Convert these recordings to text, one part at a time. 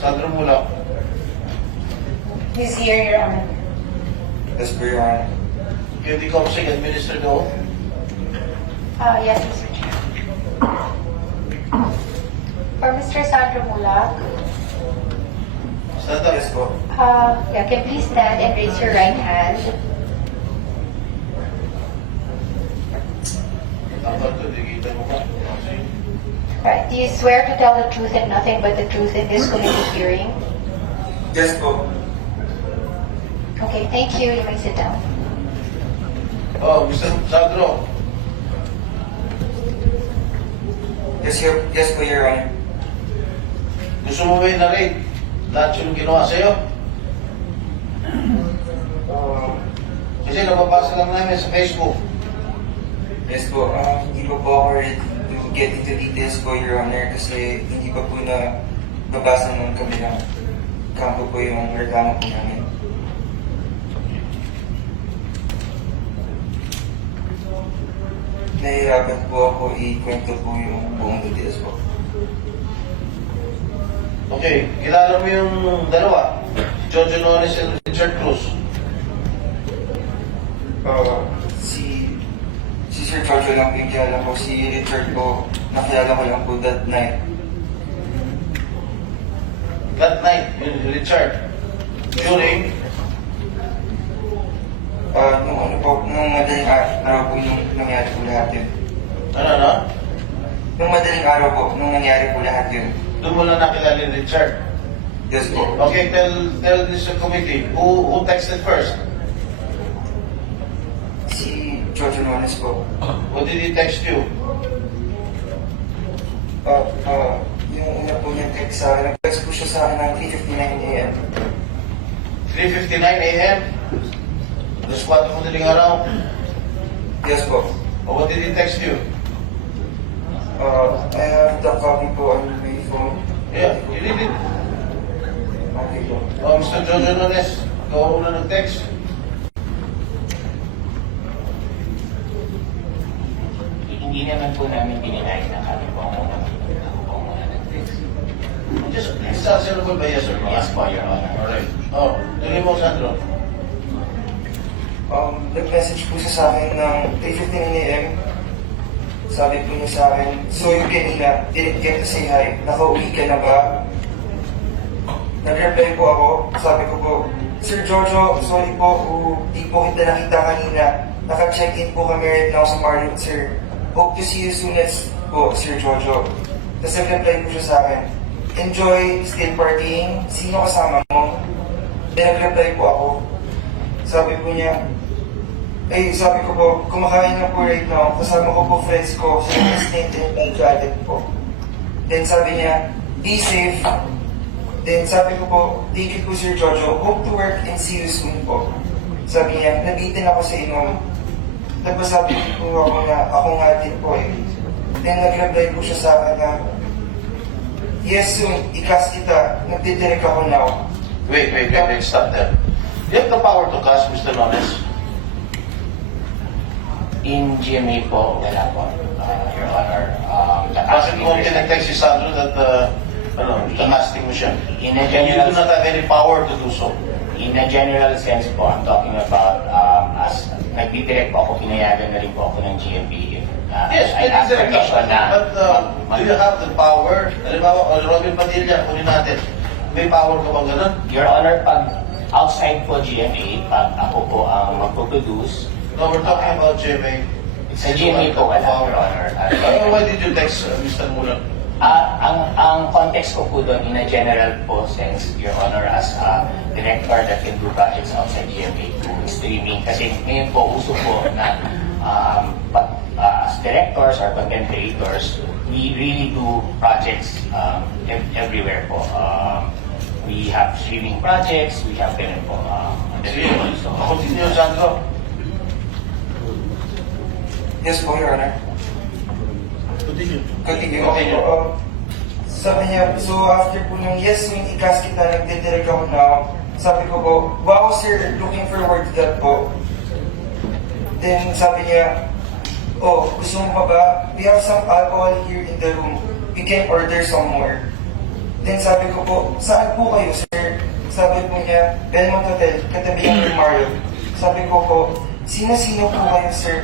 Sandro Mula. He's here, Your Honor. Yes, po, Your Honor. Give the COMSEC administer the oath. Yes, Mr. Chair. For Mr. Sandro Mulak, Stand up. Yes po. can please stand and raise your right hand. Tanggal to, di kita mo ka. Right. Do you swear to tell the truth and nothing but the truth in this committee hearing? Yes po. Okay, thank you. You may sit down. Oh, Mr. Sandro. Yes po, Your Honor. Gusto mo ba i-narrate lahat yung ginawa sa'yo? Kasi nababasa lang namin sa Facebook. Yes po. Hindi pa po ako ready to get into details po, Your Honor, kasi hindi pa po na babasa ng kabilang kampo po yung reklamo po namin. Nahihirapan po ako ikwento po yung buong details po. Okay, kilala mo yung dalawa? Jojo Nones and Richard Cruz. Si Sir Jojo lang po yung kilala ko. Si Richard po, nakilala ko lang po that night. That night, yung Richard. During, Nung madaling araw po nung nangyari po lahat yun. ano? Nung madaling araw po, nung nangyari po lahat yun. Doon mo lang nakilala ni Richard. Yes po. Okay, tell this committee, who texted first? Si Jojo Nones po. What did he text you? Yung una po niyang text sa akin, nag-text po siya sa akin ng 3:59 a.m. 3:59 a.m.? Alas 4 madaling araw? Yes po. Or what did he text you? I have the copy po on my phone. Yeah, you did it. Okay po. Oh, Mr. Jojo Nones, ikaw una nag-text. Hindi naman po namin dinilay na kami po ang muna nag-text. Just, it's answerable by yes or no? Yes po, Your Honor. Alright. Oh, tuloy mo, Sandro. Nag-message po siya sa akin ng 3:59 a.m. Sabi po niya sa akin, "So you kanina, didn't get to say hi. Nakauwi ka na ba?" Nag-reply po ako. Sabi ko po, "Sir Jojo, sorry po, di po kita nakita kanina. Naka-check-in po kami right now sa Marriott, sir. Hope to see you soon as po, Sir Jojo." Tapos nag-reply po siya sa akin, "Enjoy, still partying. Sino kasama mo?" Then nag-reply po ako. Sabi po niya, sabi ko po, kumakain na po right now. Kasama ko po friends ko sa Instant and Gadget po. Then sabi niya, "Be safe." Then sabi ko po, "Thank you po, Sir Jojo. Hope to work and see you soon po." Sabi niya, "Nabitin ako sa inom." Tapos sabi ko ako na, "Ako nga din po eh." Then nag-reply po siya sa akin na, "Yes, soon. Ikas kita. Nagtidirect ako now." Wait, stop there. You have the power to cast, Mr. Nones. In GMA po, wala po, Your Honor. Bakit mo tinag-text si Sandro that, the casting mo siya? In a And you do general, not have any power to do so. in a general sense po, I'm talking about as nagdidirect po ako, pinayagan na rin po ako ng GMA. Yes, I ask permission na but do you have the power? Halimbawa, Robin Padilla, kunin natin. May power ka bang ganun? Your Honor, pag outside po GMA, pag ako po ang magpo-produce, No, we're talking about GMA. sa GMA po wala, Your Honor. Why did you text Mr. Mulan? Ang context ko po doon in a general po sense, Your Honor, as a director that can do projects outside GMA to streaming. Kasi ngayon po, uso po na as directors or content creators, we really do projects everywhere po. We have streaming projects, we have ganun po. Sige, continue, Sandro. Yes po, Your Honor. Continue. Continue. Okay. Sabi niya, so after po nung yes, yung ikas kita, nagdidirect ako now. Sabi ko po, "Wow, sir, looking forward to that po." Then sabi niya, "Oh, gusto mo pa ba? We have some alcohol here in the room. We can order some more." Then sabi ko po, saan po kayo, sir? Sabi po niya, Belmont Hotel, katabi ng Mario. Sabi ko po, sino-sino po kayo, sir?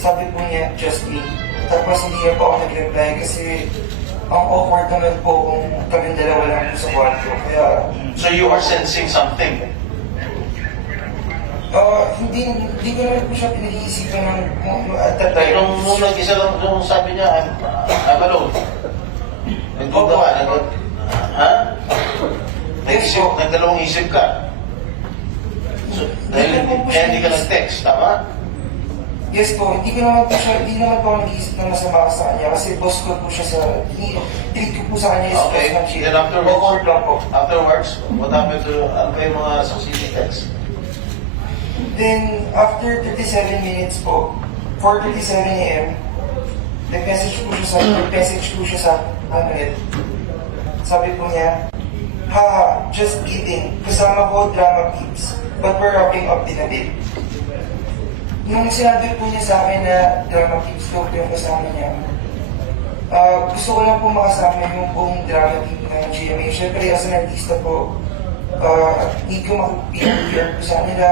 Sabi po niya, just me. Tapos hindi niya po ako nag-reply kasi ang awkward naman po kung kami dalawa lang po sa kwarto. Kaya, So you are sensing something. hindi ko naman po siya pinag-iisipan ng at that time. Nung nag-isa lang, nung sabi niya, I'm alone. Nagduda ka, ha? Nagdalawang isip ka. So, dahil hindi ka nag-text, tama? Yes po, hindi naman po ako nag-iisip ng masama sa kanya kasi boss ko po siya treat ko po sa kanya is Okay, boss ng chief. then afterwards, Awkward lang po. what happened to, ano pa yung mga succeeding text? Then, after 37 minutes po, 4:37 a.m., nag-message po siya sa ulit. Sabi po niya, haha, just kidding. Kasama ko drama peeps, but we're wrapping up in a bit. Nung sinabi po niya sa akin na drama peeps ko yung kasama niya, gusto ko lang po makasama yung buong drama team ng GMA. Siyempre, as an artista po, need ko makipag-PR po sa kanila,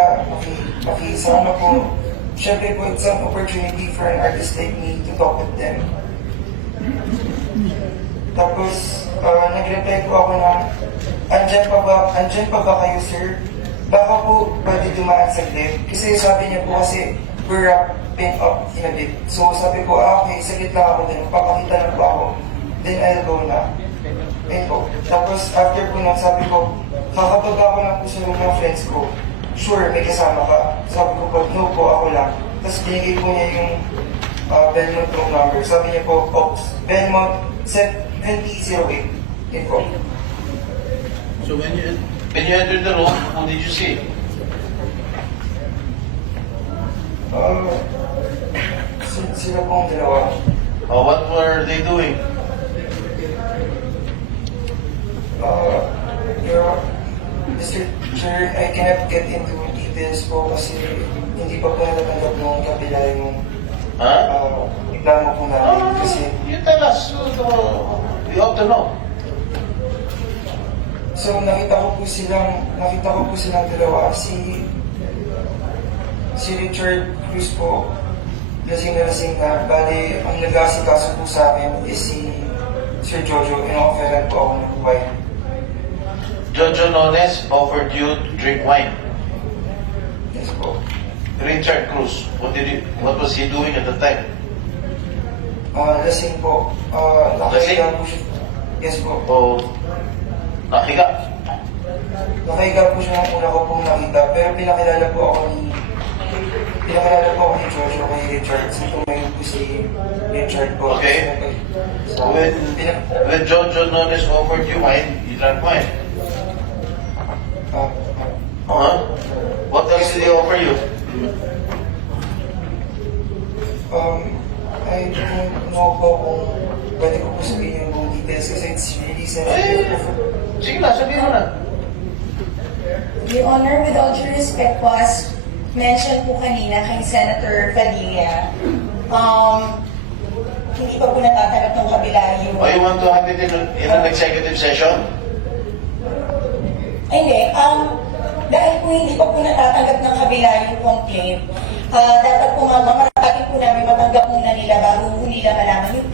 makisama po. Siyempre po, it's an opportunity for an artist like me to talk with them. Tapos, nag-reply po ako na, andyan pa ba kayo, sir? Baka po pwede dumaan saglit. Kasi sabi niya po kasi, we're wrapping up in a bit. So sabi ko, okay, saglit lang ako din. Papakita lang po ako. Then I'll go na. Ayun po. Tapos after po nun, sabi ko, kakababa ko lang po sa room ng friends ko. Sure, may kasama ka. Sabi ko po, no po, ako lang. Tapos binigay po niya yung Belmont room number. Sabi niya po, Ops, Belmont 7008. Yun po. So when you entered the room, who did you see? Sila pong dalawa. What were they doing? Mr. Chair, I cannot get into details po kasi hindi pa po natatanggap ng kabila yung Ha? reklamo po namin kasi You tell us. We ought to know. so nakita ko po silang dalawa si Richard Cruz po lasing na bali ang nag-asikaso po sa akin is si Sir Jojo in-offeran po ako ng wine. Jojo Nones offered you to drink wine. Yes po. Richard Cruz, what was he doing at the time? Lasing po. Nakahiga po siya. Yes po. O nakiga? Nakahiga po siya ng una ko pong nakita, pero pinakilala po ako ni Jojo kay Richard. So tumayo po si Richard po. Okay. So, When Jojo Nones offered you wine, you drank wine. Huh? What else did he offer you? I don't know po kung pwede ko po sabihin yung buong details kasi it's really sensitive. Sige na, sabihin mo na. Your Honor, with all due respect po, as mentioned po kanina kay Senator Padilla, hindi pa po natatanggap ng kabila yung... Or you want to have it in an executive session? Hindi, dahil po hindi pa po natatanggap ng kabila yung complaint, dapat po mamatagin po namin matanggap muna nila bago nila malaman yung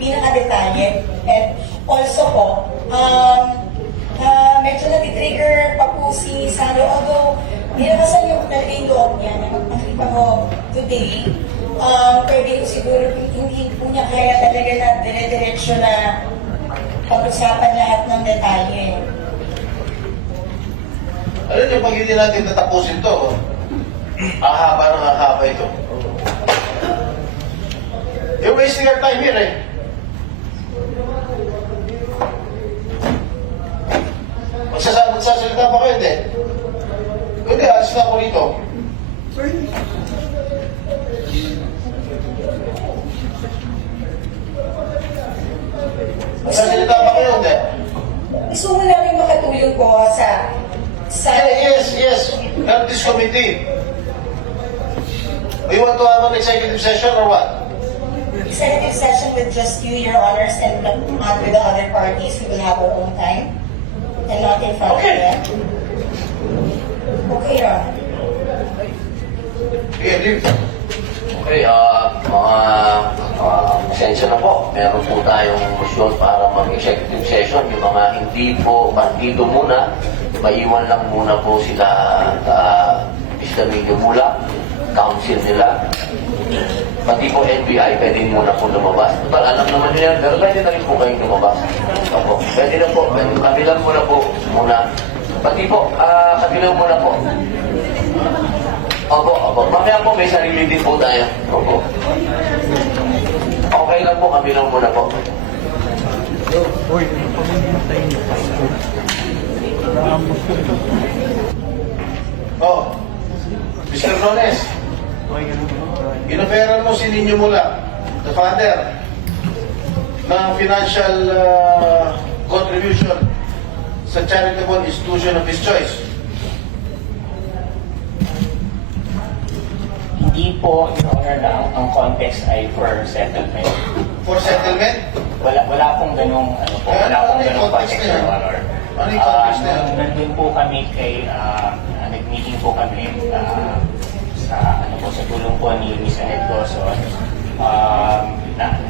pinaka-detalye. And also po, medyo natitrigger pa po si Sandro, although nilakasan yung talaga yung loob niya na makita ko today, pwede ko siguro hindi po niya kaya talaga na dire-diretsyo na pag-usapan lahat ng detalye. Alam niyo, pag hindi natin tatapusin to, ahaba ng ahaba ito. You're wasting your time here eh. Magsasalita pa kayo, hindi? Hindi, alis na ako rito. Magsasalita pa kayo, hindi? Gusto mo namin makatulong po sa Yes. Help this committee. We want to have an executive session or what? executive session with just you, Your Honors, and not with the other parties. We will have our own time and not in front Okay. of them. Okay, Your Honor. Okay, leave. Okay, pasensya na po. Meron po tayong motion para mag-executive session. Yung mga hindi po partido muna, maiwan lang muna po sila Mr. Emilio Mula, council nila. Pati po NBI, pwede muna po lumabas. Total, alam naman nyo yan, pero pwede na rin po kayong lumabas. Opo, pwede na po. Kabilang muna po muna. Pati po, kabilang muna po. Opo, opo. Mamaya po may sarili din po tayo. Opo. Okay lang po, kami lang muna po. Oh, Mr. Rones, inoferan mo si Ninyo Mula, the father, ng financial contribution sa charitable institution of his choice. Hindi po, Your Honor, na ang context ay for settlement. For settlement? Wala pong ganung, wala pong ganung context, Your Honor. Ano yung context na yun? Nandun po kami kay, nag-meeting po kami sa tulong po ni Miss Annette Dawson.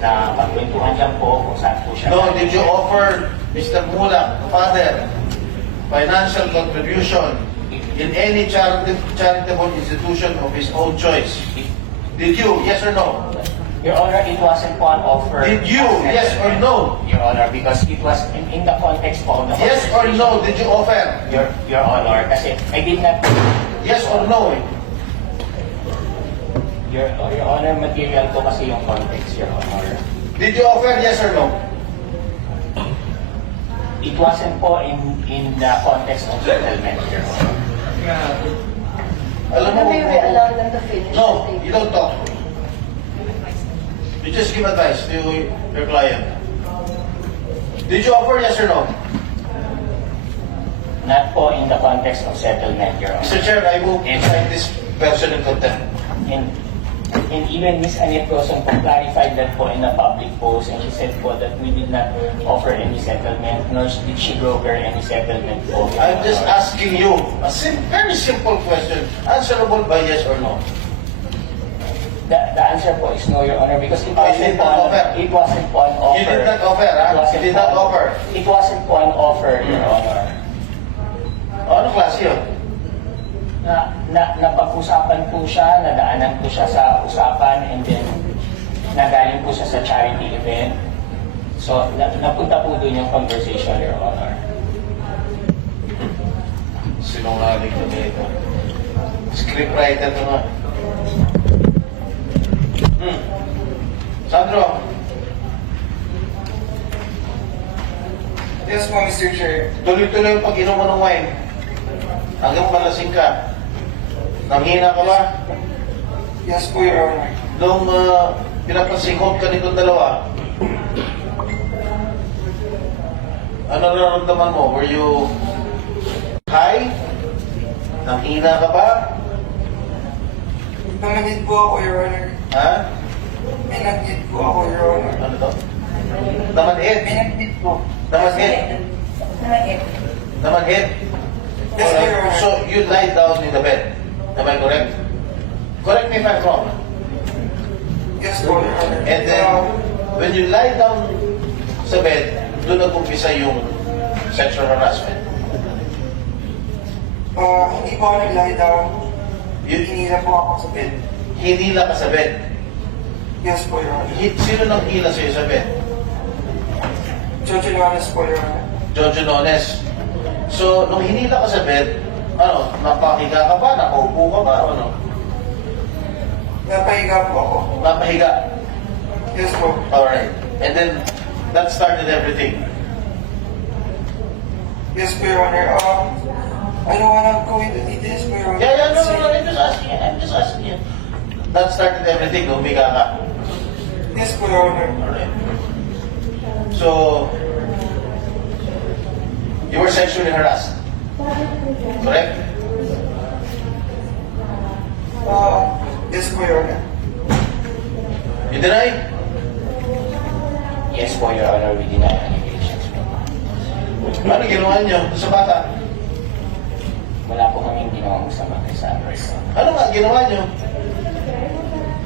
Na pagkwentuhan lang po kung saan po siya. No, did you offer Mr. Mula, the father, financial contribution in any charitable institution of his own choice? Did you? Yes or no? Your Honor, it wasn't po an offer. Did you? Yes or no? Your Honor, because it was in the context po of the Yes or no? Did you offer? Your Honor, kasi I did not. Yes or no? Your Honor, material po kasi yung context, Your Honor. Did you offer? Yes or no? It wasn't po in the context of settlement, Your Honor. Alam mo, May we allow them to finish? no, you don't talk. You just give advice to your client. Did you offer? Yes or no? Not po in the context of settlement, Your Honor. Mr. Chair, I move to cite this person in contempt. And even Miss Annette Dawson po clarified that po in a public post, and she said po that we did not offer any settlement, nor did she broker any settlement po. Your I'm just Honor. asking you a very simple question, answerable by yes or no. The answer po is no, Your Honor, because it Oh, you wasn't did not offer. it wasn't po an offer. You did not offer, It ha? wasn't You did po not an- offer. It wasn't po an offer, Your Honor. Ano klase yun? Napag-usapan po siya, nadaanan po siya sa usapan, and then nagaling po siya sa charity event. So, napunta po doon yung conversation, Your Honor. Sinungaling ko dito. Scriptwriter ko nga. Sandro, Yes po, Mr. Chair. tuloy-tuloy yung pag-inom mo ng wine. Hanggang malasing ka. Nanghina ka ba? Yes po, Your Honor. Nung pinapasingkot ka nitong dalawa, ano nararamdaman mo? Were you high? Nanghina ka ba? Namanhid po ako, Your Honor. Ha? May naghid po ako, Your Honor. Ano to? Namanhid? May naghid po. Namanhid? Namanhid? Yes, Your Honor. So you lie down in the bed. Am I correct? Correct me if I'm wrong. Yes po, Your Honor. And then, when you lie down sa bed, doon nag-umpisa yung sexual harassment. Hindi po ako nag-lie down. You- Hinila po ako sa bed. Hinila ka sa bed. Yes po, Your Honor. Sino nang hila sa'yo sa bed? Jojo Lones po, Your Honor. Jojo Nones. So, nung hinila ka sa bed, ano, napahiga ka ba? Nakaupo ka ba? Ano? Napahiga po ako. Napahiga. Yes po. Alright. And then, that started everything. Yes po, Your Honor. I don't wanna go into details po, Your Honor. Yeah, no, I'm just asking you. That started everything, humiga ka. Yes po, Your Honor. Alright. So, you were sexually harassed. Correct? Yes po, Your Honor. You deny? Yes po, Your Honor, we deny allegations po. Ano ginawa niyo sa bata? Wala po kaming ginawang masama kay Sandro. Ano nga ginawa niyo?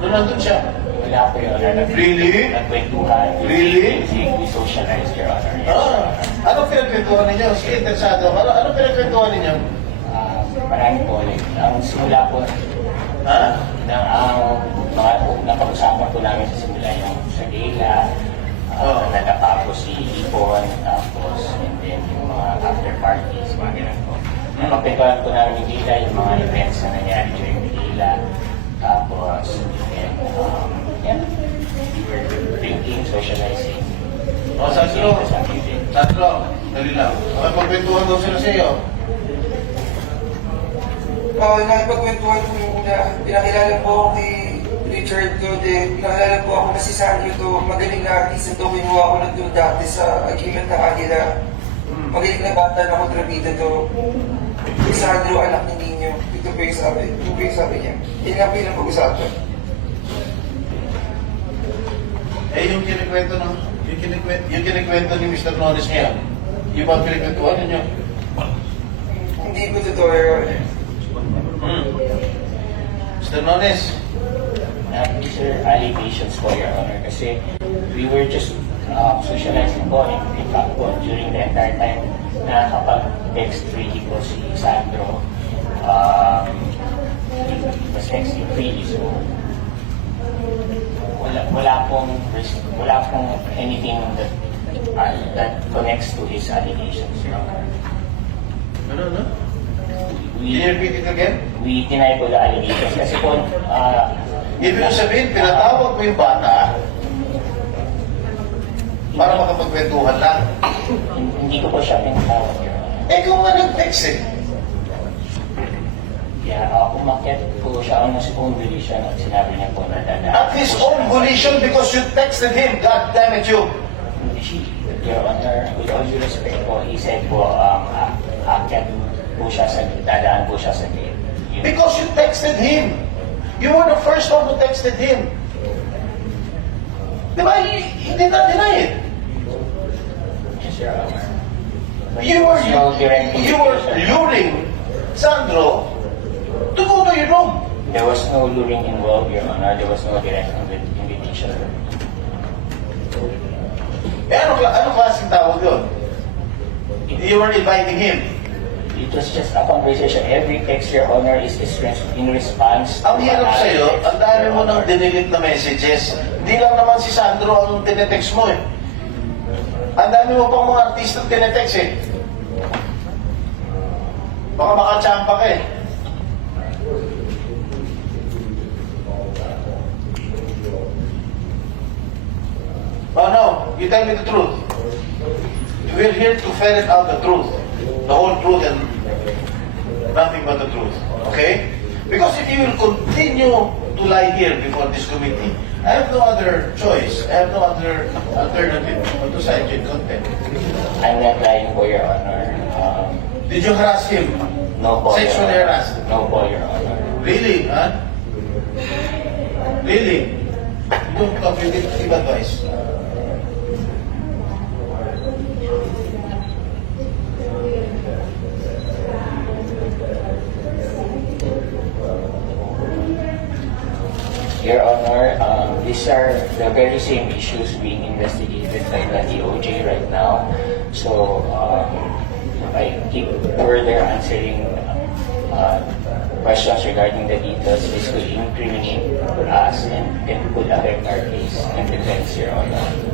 Nung nandun siya? Wala po, Your Honor. Really? Nagkwentuhan. Really? We socialize, Your Honor. Yes, Ah, Your Honor. anong pinagkwentuhan ninyo? Sige, interesado. Anong pinagkwentuhan ninyo? Marami po. Ang simula po, Ha? ang mga napag-usapan po namin sa simula yung sa Leila, Oh. natapos si Ipon, tapos and then yung mga after parties, mga ganun po. Napagpintuhan po namin yung Leila, yung mga events na nangyari during the Leila, tapos and yeah, we were drinking, socializing. O, Sandro. Sa music. Sandro, dali lang. Makapagkwentuhan daw sila sa iyo. Nakipagkwentuhan po yung una. Pinakilala po ako kay Richard Code. Pinakilala po ako na si Sandro to. Magaling na artista to. Kinuha ko na to dati sa Agimat ng Agila. Magaling na bata na kontrabida to. Si Sandro, anak ni Nino. Ito po yung sabi. Ito po yung sabi niya. Yan nga po yung pag-usapan. Eh, yung kinikwento ni Mr. Nones ngayon, yung ba kinikwentuhan ninyo? Hindi po totoo yun. Mr. Nones, These are allegations po, Your Honor, kasi we were just socializing po. In fact po, during the entire time na nakakapag-text freely po si Sandro, he was texting freely, so wala pong anything that connects to his allegations, Your Honor. ano? Can you repeat it again? We deny po the allegations kasi po, Ibig sabihin, pinatawag mo yung bata para makapagkwentuhan lang. hindi ko po siya pinatawag, Your Honor. Eh, kung nga nag-text eh. Kaya umakyat po siya on his own volition at sinabi niya po na dadaan. At his own volition because you texted him. God damn it, you. Your Honor, with all due respect po, he said po, aakyat po siya sa, dadaan po siya sa gate. Because you texted him. You were the first one who texted him. Di ba? He did not deny it. Yes, Your Honor. But You were no direct luring Sandro to go to your room. There was no luring involved, Your Honor. There was no direct invitation. Eh, ano klaseng tawag yun? You were inviting him. It was just a conversation. Every text, Your Honor, is in response. Ang hirap sa'yo, ang dami mo ng dinilit na messages. Hindi lang naman si Sandro ang tinetext mo eh. Ang dami mo pang mga artista tinetext eh. Baka makachampa ka eh. Oh no, you tell me the truth. We're here to ferret out the truth. The whole truth and nothing but the truth. Okay? Because if you will continue to lie here before this committee, I have no other choice. I have no other alternative but to cite you in contempt. I'm not lying po, Your Honor. Did you harass him? No po, Your Sexually Honor. harassed? No po, Your Honor. Really? Huh? Really? You don't talk with give advice. Your Honor, these are the very same issues being investigated by the DOJ right now. So, if I keep further answering questions regarding the details, this could incriminate us and it could affect our case and defense, Your Honor.